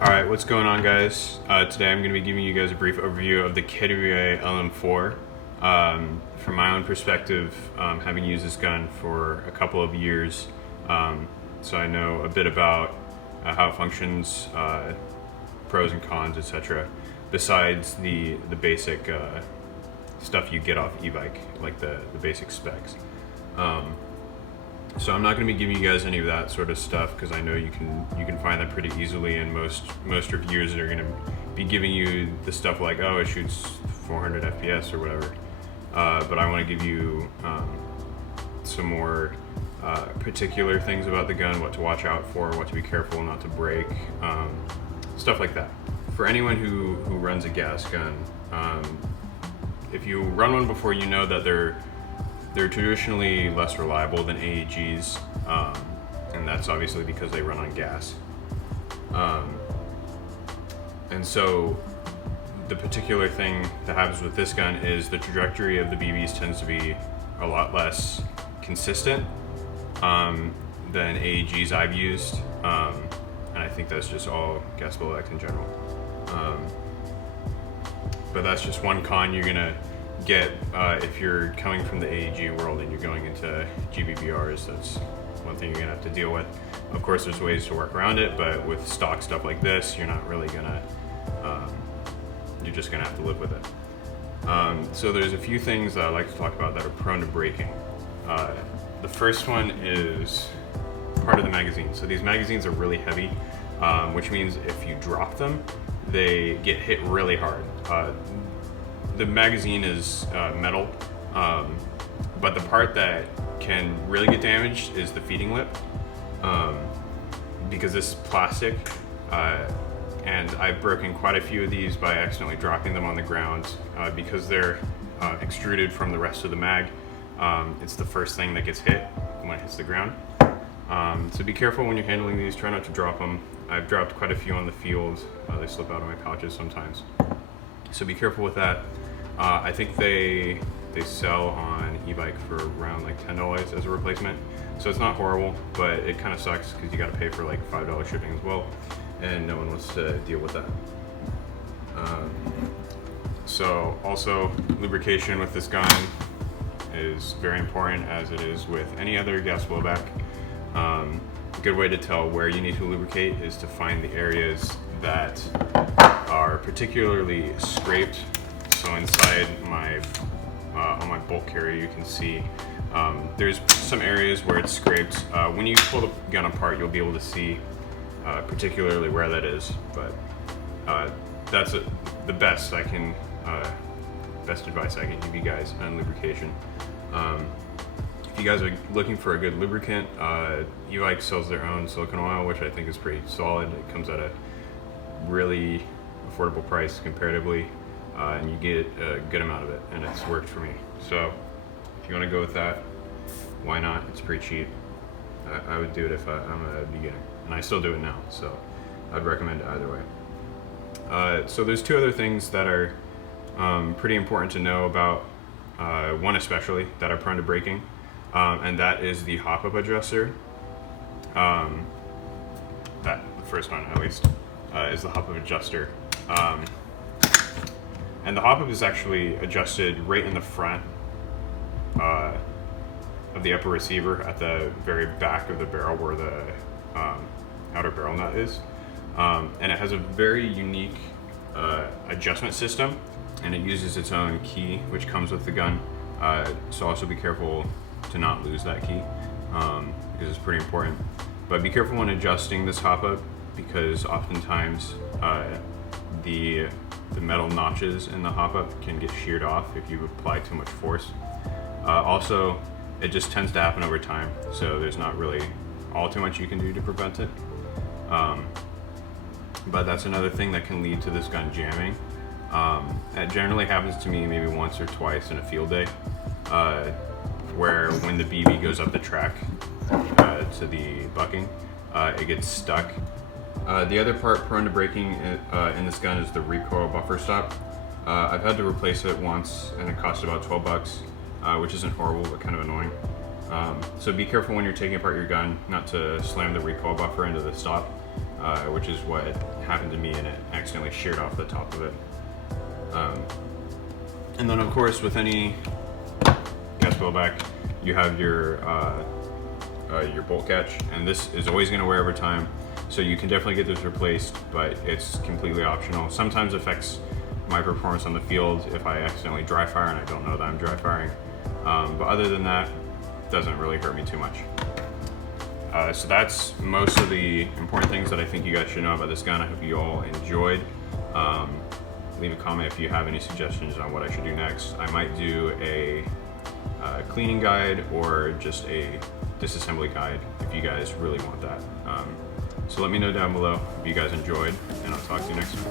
Alright, what's going on, guys? Today I'm going to be giving you guys a brief overview of the GBBR LM4. From my own perspective, having used this gun for a couple of years, so I know a bit about how it functions, pros and cons, etc. Besides the basic stuff you get off e-bike, like the basic specs. So I'm not going to be giving you guys any of that sort of stuff because I know you can find that pretty easily, and most reviewers are going to be giving you the stuff like, oh, it shoots 400 FPS or whatever. But I want to give you some more particular things about the gun, what to watch out for, what to be careful not to break, stuff like that. For anyone who runs a gas gun, if you run one before, you know that they're traditionally less reliable than AEGs, and that's obviously because they run on gas. And so the particular thing that happens with this gun is the trajectory of the BBs tends to be a lot less consistent than AEGs I've used, and I think that's just all gas bullets in general. But that's just one con you're gonna get if you're coming from the AEG world and you're going into GBBRs. That's one thing you're gonna have to deal with. Of course, there's ways to work around it, but with stock stuff like this, you're not really gonna, you're just gonna have to live with it. So there's a few things that I like to talk about that are prone to breaking. The first one is part of the magazine. So these magazines are really heavy, which means if you drop them, they get hit really hard. The magazine is metal, but the part that can really get damaged is the feeding lip, because this is plastic, and I've broken quite a few of these by accidentally dropping them on the ground, because they're extruded from the rest of the mag. It's the first thing that gets hit when it hits the ground. So be careful when you're handling these, try not to drop them. I've dropped quite a few on the field, they slip out of my pouches sometimes. So be careful with that. I think they sell on e-bike for around like $10 as a replacement. So it's not horrible, but it kind of sucks because you got to pay for like $5 shipping as well, and no one wants to deal with that. So also, lubrication with this gun is very important, as it is with any other gas blowback. A good way to tell where you need to lubricate is to find the areas that are particularly scraped. So inside my on my bolt carrier, you can see there's some areas where it's scraped. When you pull the gun apart, you'll be able to see particularly where that is. But that's the best advice I can give you guys on lubrication. If you guys are looking for a good lubricant, e-bike sells their own silicone oil, which I think is pretty solid. It comes at a really affordable price comparatively, and you get a good amount of it, and it's worked for me. So if you want to go with that, why not? It's pretty cheap. I would do it if I'm a beginner, and I still do it now, so I'd recommend it either way. So there's two other things that are pretty important to know about, one especially that are prone to breaking, and that is the hop-up adjuster. The first one at least is the hop-up adjuster. And the hop-up is actually adjusted right in the front of the upper receiver at the very back of the barrel where the outer barrel nut is. And it has a very unique adjustment system, and it uses its own key, which comes with the gun. So also be careful to not lose that key, because it's pretty important. But be careful when adjusting this hop-up, because oftentimes the metal notches in the hop-up can get sheared off if you apply too much force. Also, it just tends to happen over time, so there's not really all too much you can do to prevent it. But that's another thing that can lead to this gun jamming. It generally happens to me maybe once or twice in a field day, where when the BB goes up the track to the bucking, it gets stuck. The other part prone to breaking in this gun is the recoil buffer stop. I've had to replace it once, and it cost about 12 bucks, which isn't horrible, but kind of annoying. So be careful when you're taking apart your gun not to slam the recoil buffer into the stop. which is what happened to me, and it accidentally sheared off the top of it. And then of course with any gas blowback, you have your bolt catch, and this is always going to wear over time, so you can definitely get this replaced, but it's completely optional. Sometimes affects my performance on the field if I accidentally dry fire and I don't know that I'm dry firing, but other than that, it doesn't really hurt me too much. So that's most of the important things that I think you guys should know about this gun. I hope you all enjoyed. Leave a comment if you have any suggestions on what I should do next. I might do a cleaning guide or just a disassembly guide if you guys really want that. So let me know down below if you guys enjoyed, and I'll talk to you next time.